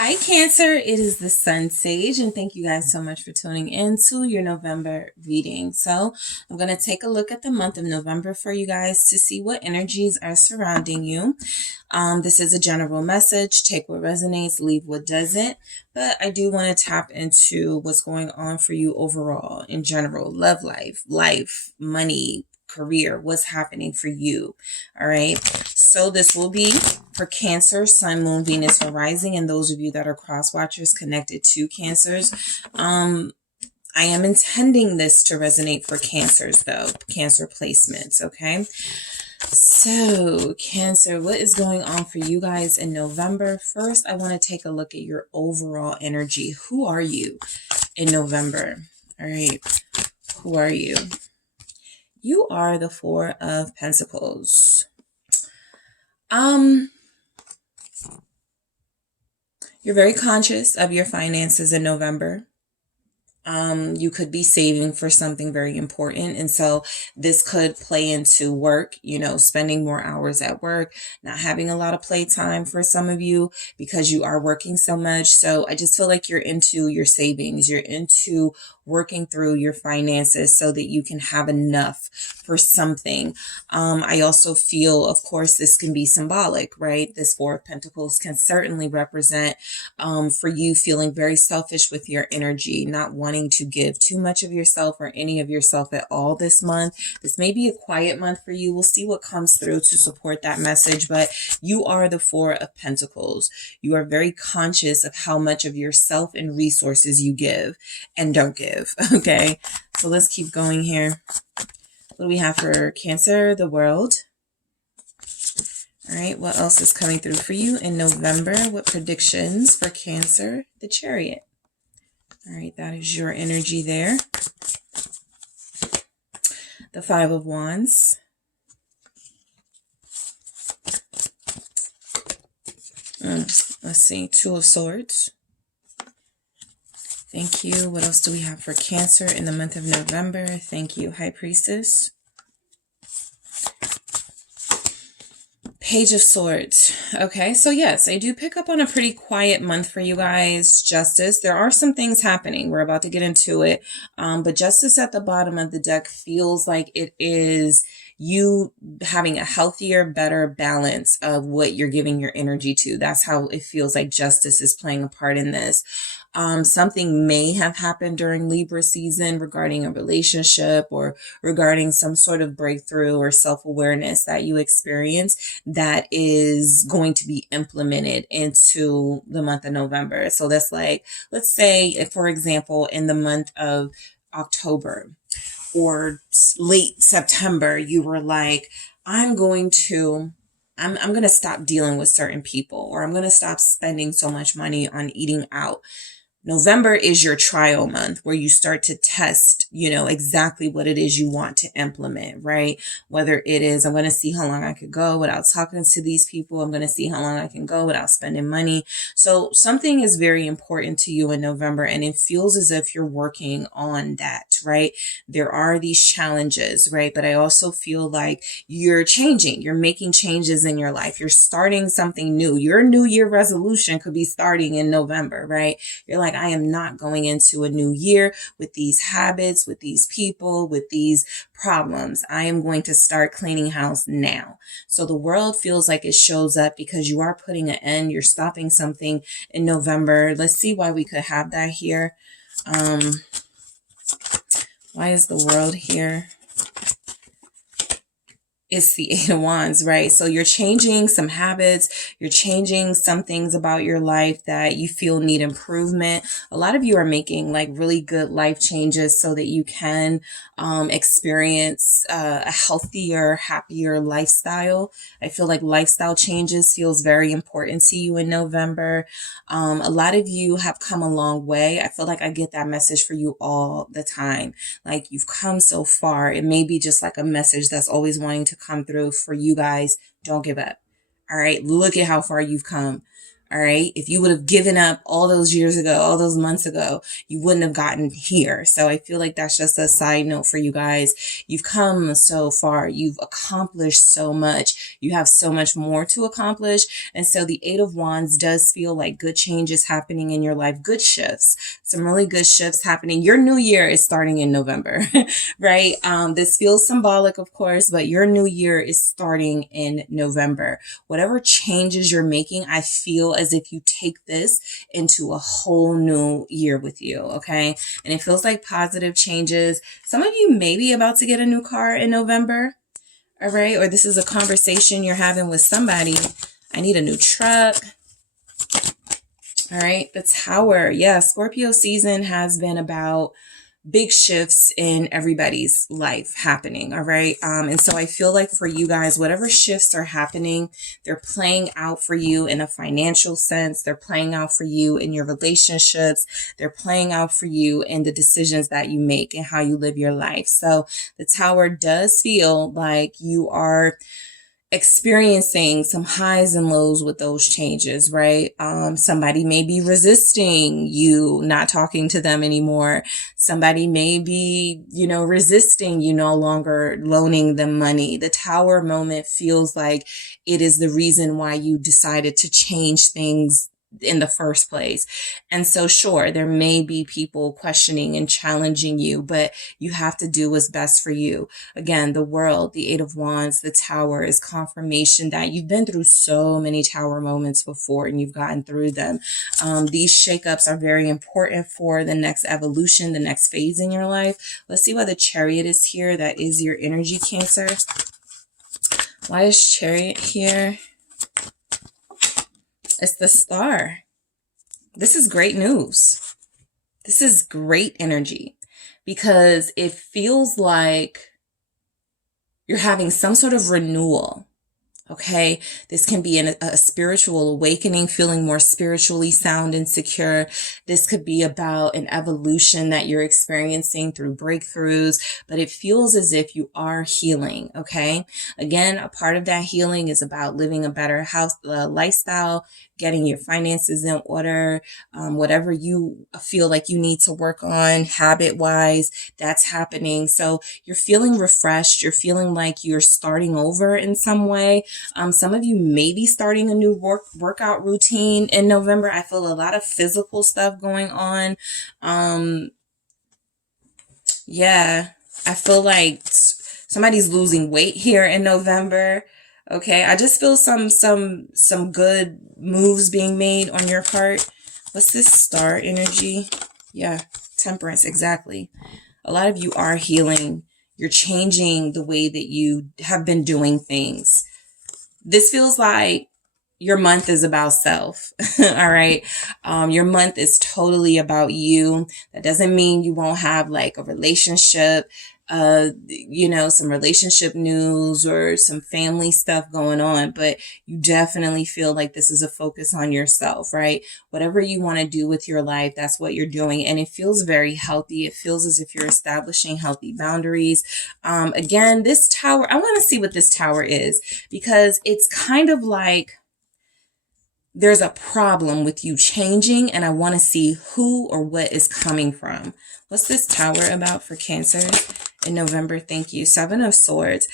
Hi, Cancer. It is the Sun Sage, and thank you guys so much for tuning in to your November reading. So, I'm going to take a look at the month of November for you guys to see what energies are surrounding you. This is a general message. Take what resonates, leave what doesn't. But I do want to tap into what's going on for you overall in general. Love life, money, career, what's happening for you. All right. So this will be for Cancer, Sun, Moon, Venus, or Rising, and those of you that are cross watchers connected to Cancers. I am intending this to resonate for Cancers, though, Cancer placements, okay? So, Cancer, what is going on for you guys in November? First, I want to take a look at your overall energy. Who are you in November? All right, who are you? You are the Four of Pentacles. You're very conscious of your finances in November. You could be saving for something very important. And so this could play into work, spending more hours at work, not having a lot of playtime for some of you because you are working so much. So I just feel like you're into your savings. You're into working through your finances so that you can have enough for something. I also feel, of course, this can be symbolic, right? This Four of Pentacles can certainly represent for you feeling very selfish with your energy, not wanting to give too much of yourself or any of yourself at all this month. This may be a quiet month for you. We'll see what comes through to support that message, but you are the Four of Pentacles. You are very conscious of how much of yourself and resources you give and don't give. Okay, so let's keep going here. What do we have for Cancer? The World. All right, what else is coming through for you in November? What predictions for Cancer? The Chariot. All right, that is your energy there. The Five of Wands. Let's see, Two of Swords. Thank you. What else do we have for Cancer in the month of November? Thank you, High Priestess. Page of Swords. Okay, so yes, I do pick up on a pretty quiet month for you guys. Justice. There are some things happening. We're about to get into it. But Justice at the bottom of the deck feels like it is you having a healthier, better balance of what you're giving your energy to. That's how it feels like Justice is playing a part in this. Something may have happened during Libra season regarding a relationship or regarding some sort of breakthrough or self-awareness that you experience that is going to be implemented into the month of November. So that's like, let's say, for example, in the month of October or late September, you were like, I'm going to stop dealing with certain people, or I'm going to stop spending so much money on eating out. November is your trial month where you start to test, exactly what it is you want to implement, right? Whether it is, I'm going to see how long I could go without talking to these people. I'm going to see how long I can go without spending money. So something is very important to you in November, and it feels as if you're working on that, right? There are these challenges, right? But I also feel like you're changing. You're making changes in your life. You're starting something new. Your New Year resolution could be starting in November, right? You're like, I am not going into a new year with these habits, with these people, with these problems. I am going to start cleaning house now. So the World feels like it shows up because you are putting an end. You're stopping something in November. Let's see why we could have that here. Why is the World here? It's the Eight of Wands, right? So you're changing some habits. You're changing some things about your life that you feel need improvement. A lot of you are making like really good life changes so that you can experience a healthier, happier lifestyle. I feel like lifestyle changes feels very important to you in November. A lot of you have come a long way. I feel like I get that message for you all the time. Like, you've come so far. It may be just like a message that's always wanting to come through for you guys. Don't give up. All right. Look at how far you've come. All right. If you would have given up all those years ago, all those months ago, you wouldn't have gotten here. So I feel like that's just a side note for you guys. You've come so far. You've accomplished so much. You have so much more to accomplish. And so the Eight of Wands does feel like good changes happening in your life, good shifts, some really good shifts happening. Your new year is starting in November, right? This feels symbolic, of course, but your new year is starting in November. Whatever changes you're making, I feel as if you take this into a whole new year with you, okay? And it feels like positive changes. Some of you may be about to get a new car in November, all right? Or this is a conversation you're having with somebody. I need a new truck. All right, the Tower. Yeah, Scorpio season has been about big shifts in everybody's life happening. All right. And so I feel like for you guys, whatever shifts are happening, they're playing out for you in a financial sense. They're playing out for you in your relationships. They're playing out for you in the decisions that you make and how you live your life. So the Tower does feel like you are experiencing some highs and lows with those changes, right? Somebody may be resisting you not talking to them anymore. Somebody may be, resisting you no longer loaning them money. The Tower moment feels like it is the reason why you decided to change things in the first place. And so sure, there may be people questioning and challenging you, but you have to do what's best for you. Again, the World, the Eight of Wands, the Tower is confirmation that you've been through so many Tower moments before and you've gotten through them. These shakeups are very important for the next evolution, the next phase in your life. Let's see why the Chariot is here. That is your energy, Cancer. Why is Chariot here? It's the Star. This is great news. This is great energy because it feels like you're having some sort of renewal. Okay, this can be a spiritual awakening, feeling more spiritually sound and secure. This could be about an evolution that you're experiencing through breakthroughs, but it feels as if you are healing. Okay, again, a part of that healing is about living a better lifestyle, getting your finances in order, whatever you feel like you need to work on habit-wise, that's happening. So you're feeling refreshed. You're feeling like you're starting over in some way. Some of you may be starting a new workout routine in November. I feel a lot of physical stuff going on. Yeah, I feel like somebody's losing weight here in November. Okay, I just feel some good moves being made on your part. What's this Star energy? Yeah, Temperance, exactly. A lot of you are healing. You're changing the way that you have been doing things. This feels like your month is about self. All right. Your month is totally about you. That doesn't mean you won't have like a relationship, some relationship news or some family stuff going on, but you definitely feel like this is a focus on yourself, right? Whatever you want to do with your life, that's what you're doing. And it feels very healthy. It feels as if you're establishing healthy boundaries. Again, this Tower, I want to see what this Tower is because it's kind of like there's a problem with you changing and I want to see who or what is coming from. What's this Tower about for Cancer in November? Thank you. Seven of Swords.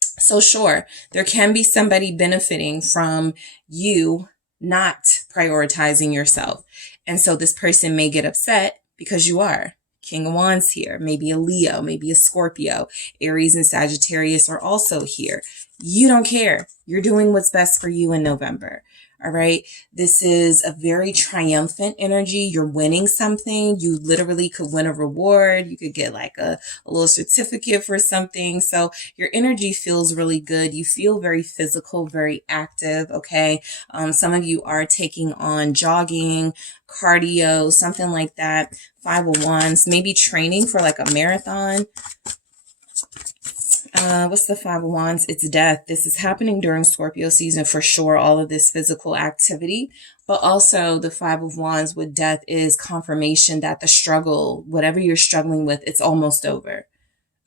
So sure, there can be somebody benefiting from you not prioritizing yourself. And so this person may get upset because you are. King of Wands here, maybe a Leo, maybe a Scorpio, Aries and Sagittarius are also here. You don't care. You're doing what's best for you in November. All right. This is a very triumphant energy. You're winning something. You literally could win a reward. You could get like a little certificate for something. So your energy feels really good. You feel very physical, very active. Okay. Some of you are taking on jogging, cardio, something like that. Five of Wands, maybe training for like a marathon. What's the Five of Wands? It's death. This is happening during Scorpio season for sure. All of this physical activity, but also the Five of Wands with death is confirmation that the struggle, whatever you're struggling with, it's almost over.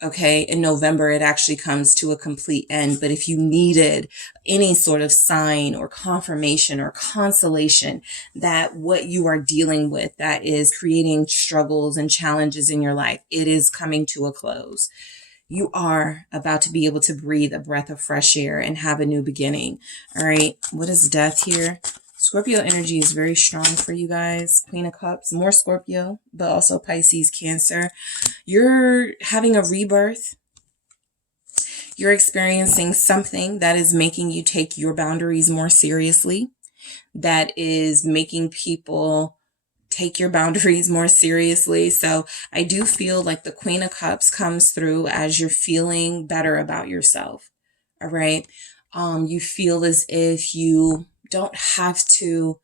Okay, in November, it actually comes to a complete end. But if you needed any sort of sign or confirmation or consolation that what you are dealing with that is creating struggles and challenges in your life, it is coming to a close. You are about to be able to breathe a breath of fresh air and have a new beginning. All right, what is death here? Scorpio energy is very strong for you guys. Queen of Cups, more Scorpio, but also Pisces, Cancer. You're having a rebirth. You're experiencing something that is making you take your boundaries more seriously, that is making people take your boundaries more seriously. So I do feel like the Queen of Cups comes through as you're feeling better about yourself. All right. You feel as if you don't have to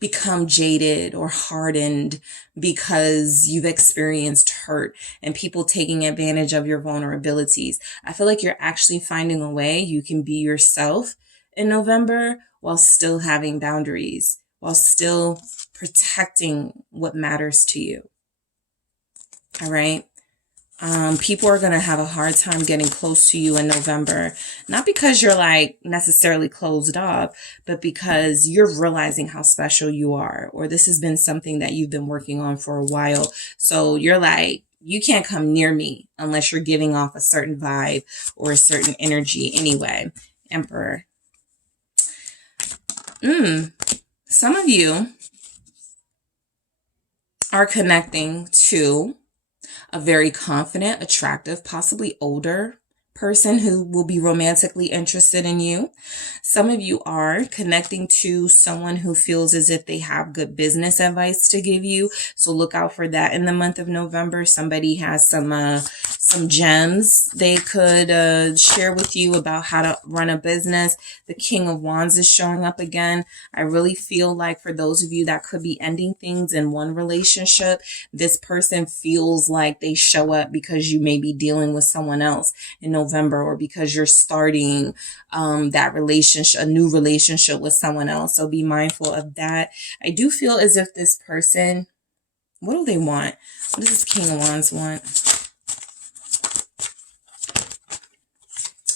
become jaded or hardened because you've experienced hurt and people taking advantage of your vulnerabilities. I feel like you're actually finding a way you can be yourself in November while still having boundaries, while still protecting what matters to you. All right. People are going to have a hard time getting close to you in November, not because you're like necessarily closed off, but because you're realizing how special you are, or this has been something that you've been working on for a while. So you're like, you can't come near me unless you're giving off a certain vibe or a certain energy anyway. Emperor. Some of you are connecting to a very confident, attractive, possibly older person who will be romantically interested in you. Some of you are connecting to someone who feels as if they have good business advice to give you. So look out for that in the month of November. Somebody has some gems they could share with you about how to run a business. The King of Wands is showing up again. I really feel like for those of you that could be ending things in one relationship, this person feels like they show up because you may be dealing with someone else in November, or because you're starting that relationship, a new relationship with someone else. So be mindful of that. I do feel as if this person, what do they want? What does this King of Wands want?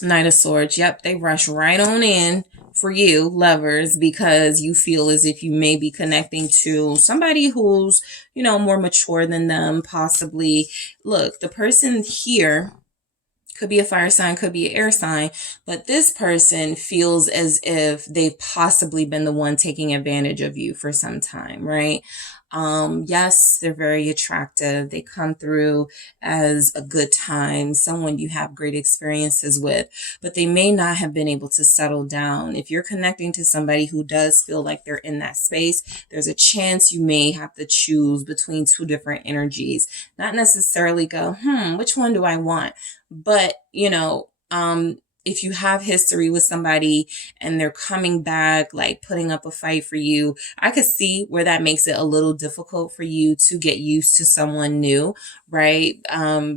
Knight of Swords. Yep, they rush right on in for you, lovers, because you feel as if you may be connecting to somebody who's, more mature than them, possibly. Look, the person here could be a fire sign, could be an air sign, but this person feels as if they've possibly been the one taking advantage of you for some time, right? Yes, they're very attractive. They come through as a good time, someone you have great experiences with, but they may not have been able to settle down. If you're connecting to somebody who does feel like they're in that space, there's a chance you may have to choose between two different energies, not necessarily go, which one do I want? But, if you have history with somebody and they're coming back, like putting up a fight for you, I could see where that makes it a little difficult for you to get used to someone new, right?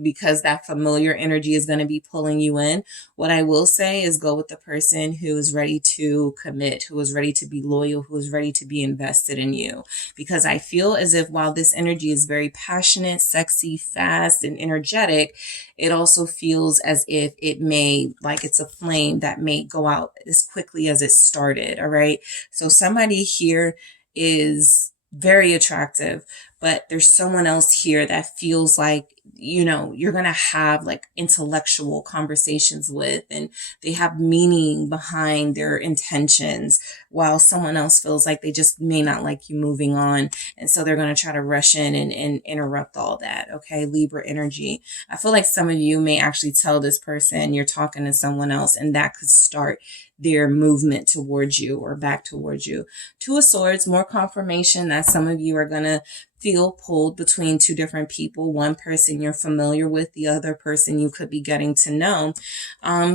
Because that familiar energy is going to be pulling you in. What I will say is go with the person who is ready to commit, who is ready to be loyal, who is ready to be invested in you. Because I feel as if while this energy is very passionate, sexy, fast, and energetic, it also feels as if it may, like it's a flame that may go out as quickly as it started. All right. So somebody here is very attractive, but there's someone else here that feels like, you're going to have like intellectual conversations with, and they have meaning behind their intentions, while someone else feels like they just may not like you moving on. And so they're going to try to rush in and interrupt all that. Okay. Libra energy. I feel like some of you may actually tell this person you're talking to someone else, and that could start their movement towards you or back towards you. Two of Swords, more confirmation that some of you are going to feel pulled between two different people. One person you're familiar with, the other person you could be getting to know.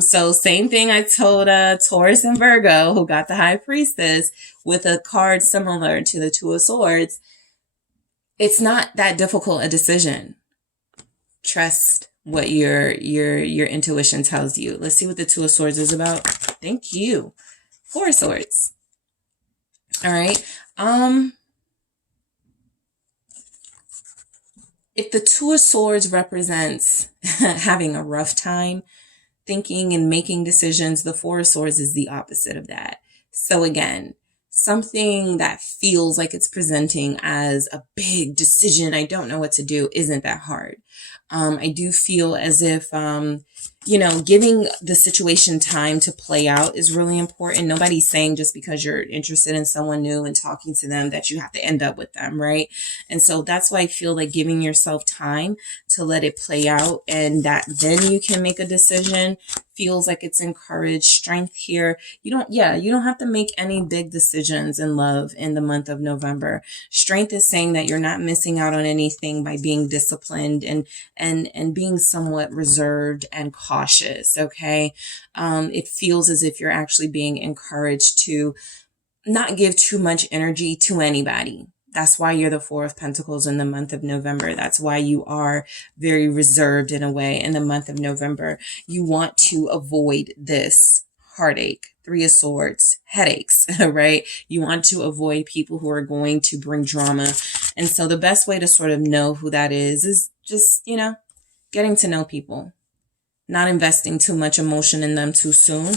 So same thing I told Taurus and Virgo, who got the High Priestess, with a card similar to the Two of Swords. It's not that difficult a decision. Trust what your intuition tells you. Let's see what the Two of Swords is about. Thank you. Four of Swords. All right. If the Two of Swords represents having a rough time thinking and making decisions, the Four of Swords is the opposite of that. So again, something that feels like it's presenting as a big decision, I don't know what to do, isn't that hard. I do feel as if, giving the situation time to play out is really important. Nobody's saying just because you're interested in someone new and talking to them that you have to end up with them, right? And so that's why I feel like giving yourself time to let it play out and that then you can make a decision feels like it's encouraged. Strength here. You don't have to make any big decisions in love in the month of November. Strength is saying that you're not missing out on anything by being disciplined and being somewhat reserved and cautious. Okay. It feels as if you're actually being encouraged to not give too much energy to anybody. That's why you're the Four of Pentacles in the month of November. That's why you are very reserved in a way in the month of November. You want to avoid this heartache, Three of Swords, headaches, right? You want to avoid people who are going to bring drama. And so the best way to sort of know who that is just, getting to know people, not investing too much emotion in them too soon,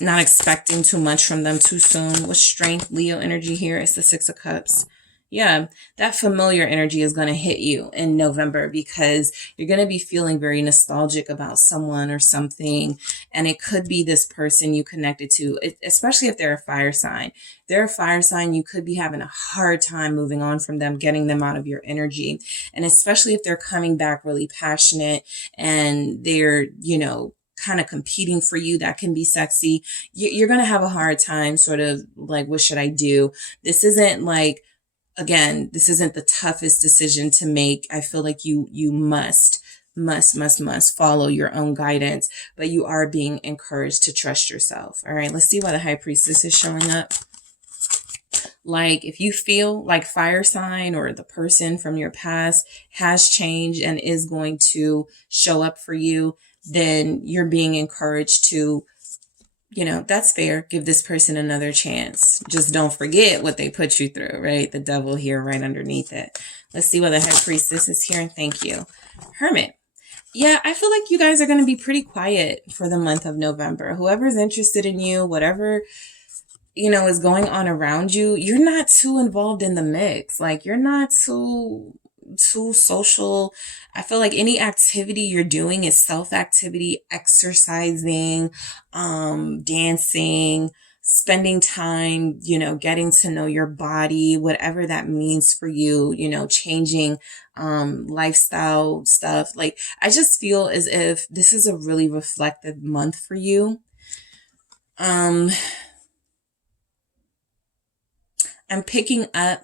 not expecting too much from them too soon. With Strength, Leo energy here, it's the Six of Cups. Yeah, that familiar energy is going to hit you in November because you're going to be feeling very nostalgic about someone or something. And it could be this person you connected to, especially if they're a fire sign. If they're a fire sign, you could be having a hard time moving on from them, getting them out of your energy. And especially if they're coming back really passionate and they're, kind of competing for you, that can be sexy. You're going to have a hard time sort of like, what should I do? This isn't like, again, this isn't the toughest decision to make. I feel like you must follow your own guidance, but you are being encouraged to trust yourself. All right, let's see why the High Priestess is showing up. Like if you feel like fire sign or the person from your past has changed and is going to show up for you, then you're being encouraged to, that's fair. Give this person another chance. Just don't forget what they put you through, right? The Devil here right underneath it. Let's see what the High Priestess is here. And thank you. Hermit. Yeah, I feel like you guys are going to be pretty quiet for the month of November. Whoever's interested in you, whatever, is going on around you, you're not too involved in the mix. Like you're not too social. I feel like any activity you're doing is self-activity, exercising, dancing, spending time, getting to know your body, whatever that means for you, changing lifestyle stuff. Like I just feel as if this is a really reflective month for you. I'm picking up,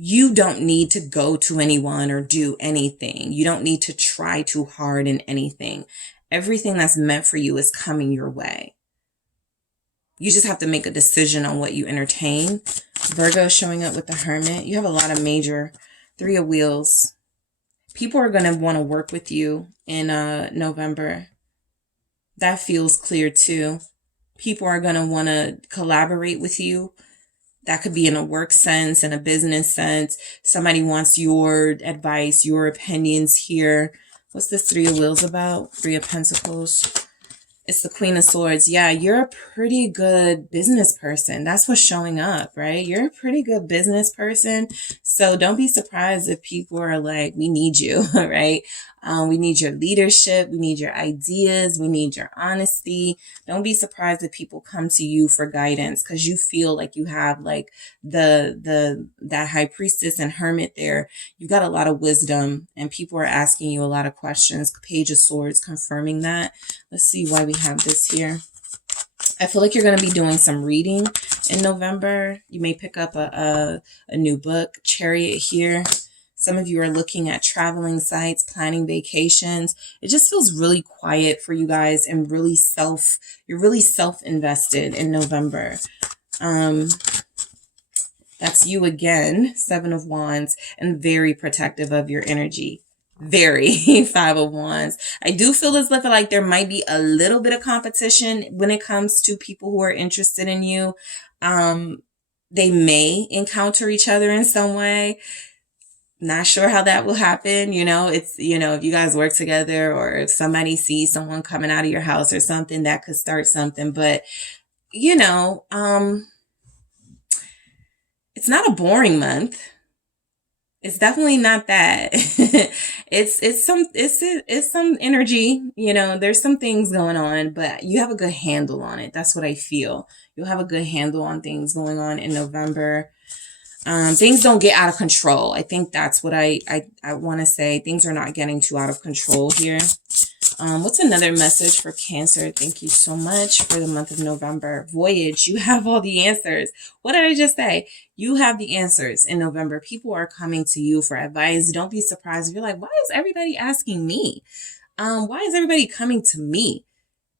you don't need to go to anyone or do anything. You don't need to try too hard in anything. Everything that's meant for you is coming your way. You just have to make a decision on what you entertain. Virgo showing up with the Hermit. You have a lot of major Three of Wheels. People are going to want to work with you in November. That feels clear too. People are going to want to collaborate with you. That could be in a work sense, in a business sense. Somebody wants your advice, your opinions here. What's this Three of Wheels about? Three of Pentacles. It's the Queen of Swords. Yeah, you're a pretty good business person. That's what's showing up, right? You're a pretty good business person. So don't be surprised if people are like, we need you, right? We need your leadership. We need your ideas. We need your honesty. Don't be surprised if people come to you for guidance because you feel like you have like that High Priestess and Hermit there. You've got a lot of wisdom and people are asking you a lot of questions. Page of Swords confirming that. Let's see why we have this here. I feel like you're going to be doing some reading in November. You may pick up a new book. Chariot here. Some of you are looking at traveling sites, planning vacations. It just feels really quiet for you guys and you're really self-invested in November. That's you again, Seven of Wands, and very protective of your energy. Very. Five of Wands. I do feel as if like there might be a little bit of competition when it comes to people who are interested in you. They may encounter each other in some way. Not sure how that will happen. It's, if you guys work together or if somebody sees someone coming out of your house or something, that could start something. But, you know, um, it's not a boring month. It's definitely not that. It's some energy, there's some things going on, but you have a good handle on it. That's what I feel. You'll have a good handle on things going on in November. Things don't get out of control. I think that's what I want to say. Things are not getting too out of control here. What's another message for Cancer? Thank you so much for the month of November. Voyage, you have all the answers. What did I just say? You have the answers in November. People are coming to you for advice. Don't be surprised if you're like, why is everybody asking me? Why is everybody coming to me?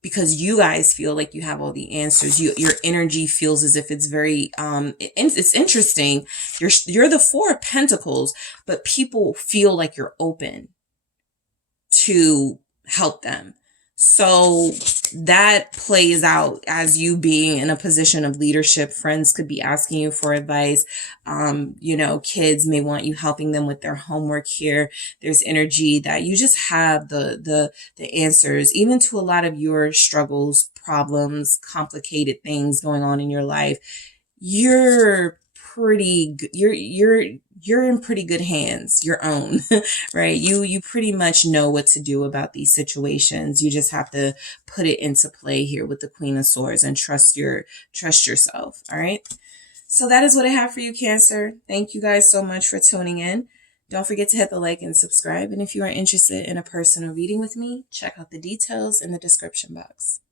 Because you guys feel like you have all the answers. Your energy feels as if it's very, it's interesting. You're the Four of Pentacles, but people feel like you're open to help them. So that plays out as you being in a position of leadership. Friends could be asking you for advice. Kids may want you helping them with their homework here. There's energy that you just have the answers, even to a lot of your struggles, problems, complicated things going on in your life. You're pretty good. You're in pretty good hands, your own, right? You pretty much know what to do about these situations. You just have to put it into play here with the Queen of Swords and trust yourself. All right. So that is what I have for you, Cancer. Thank you guys so much for tuning in. Don't forget to hit the like and subscribe. And if you are interested in a personal reading with me, check out the details in the description box.